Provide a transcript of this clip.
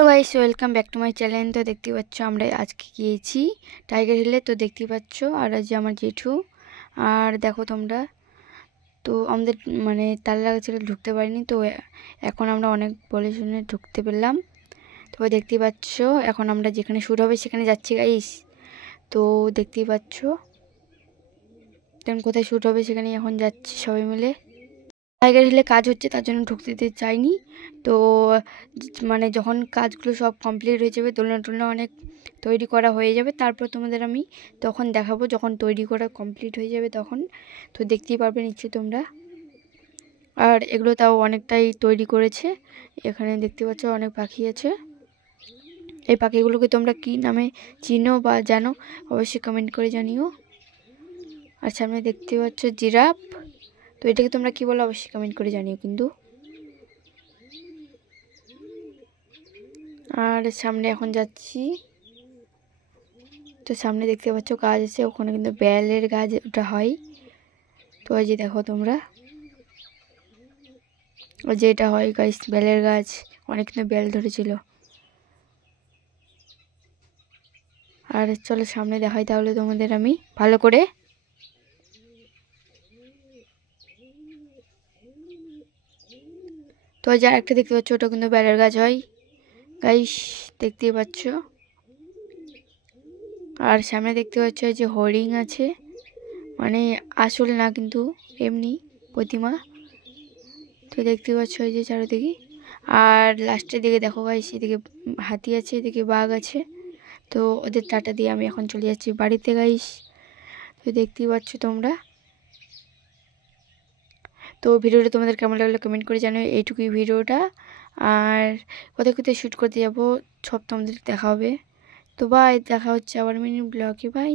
Hello guys, welcome back to my channel. তো দেখতে পাচ্ছ আমরা আজকে গিয়েছি টাইগার হিলে। তো দেখতে পাচ্ছ আর আজ আমার জেঠু। আর দেখো তোমরা, তো আমাদের মানে তালা লাগা ছিল, ঢুকতে পারিনি। তো এখন আমরা অনেক বলে শুনে ঢুকতে পেলাম। তো দেখতে পাচ্ছ এখন আমরা যেখানে শুট হবে সেখানে যাচ্ছি গাইস। তো দেখতেই পাচ্ছ তখন কোথায় শুট হবে সেখানে এখন যাচ্ছি সবাই মিলে। টাইগার হিলে কাজ হচ্ছে, তার জন্য ঢুকতে দিতে চাইনি। তো মানে যখন কাজগুলো সব কমপ্লিট হয়ে যাবে, দোলনা টোলনা অনেক তৈরি করা হয়ে যাবে, তারপর তোমাদের আমি তখন দেখাবো যখন তৈরি করা কমপ্লিট হয়ে যাবে তখন। তো দেখতেই পারবে নিশ্চয়ই তোমরা। আর এগুলো তাও অনেকটাই তৈরি করেছে। এখানে দেখতে পাচ্ছ অনেক পাখি আছে। এই পাখিগুলোকে তোমরা কী নামে চিনো বা জানো অবশ্যই কমেন্ট করে জানিও। আর সামনে দেখতে পাচ্ছ জিরাফ। তো এটাকে তোমরা কী বলো অবশ্যই কমেন্ট করে জানিও কিন্তু। আর সামনে এখন যাচ্ছি। তো সামনে দেখতে পাচ্ছ গাছ আছে, ওখানে কিন্তু বেলের গাছ ওটা হয়। তো ওই যে দেখো তোমরা, ওই যে এটা হয় গাছ, বেলের গাছ। অনেক কিন্তু বেল ধরেছিল। আর চলো সামনে দেখাই তাহলে তোমাদের আমি ভালো করে। তো যা একটা দেখতে পাচ্ছ ওটা কিন্তু বেলের গাছ হয় গাইস, দেখতেই পাচ্ছ। আর সামনে দেখতে পাচ্ছ যে হরিণ আছে, মানে আসল না কিন্তু এমনি প্রতিমা। তো দেখতে পাচ্ছ ওই যে চারিদিকে। আর লাস্টের দিকে দেখো গাইস, এদিকে হাতি আছে, এদিকে বাঘ আছে। তো ওদের টাটা দিয়ে আমি এখন চলে যাচ্ছি বাড়িতে গাইস। তো দেখতেই পাচ্ছ তোমরা। তো ভিডিওটা তোমাদের কেমন লাগলো কমেন্ট করে জানাও। এইটুকুই ভিডিওটা। আর কোথায় কোথায় শ্যুট করতে যাবো সব তোমাদের দেখা হবে। তো বাই, দেখা হচ্ছে আবার মিনি ব্লগে। বাই।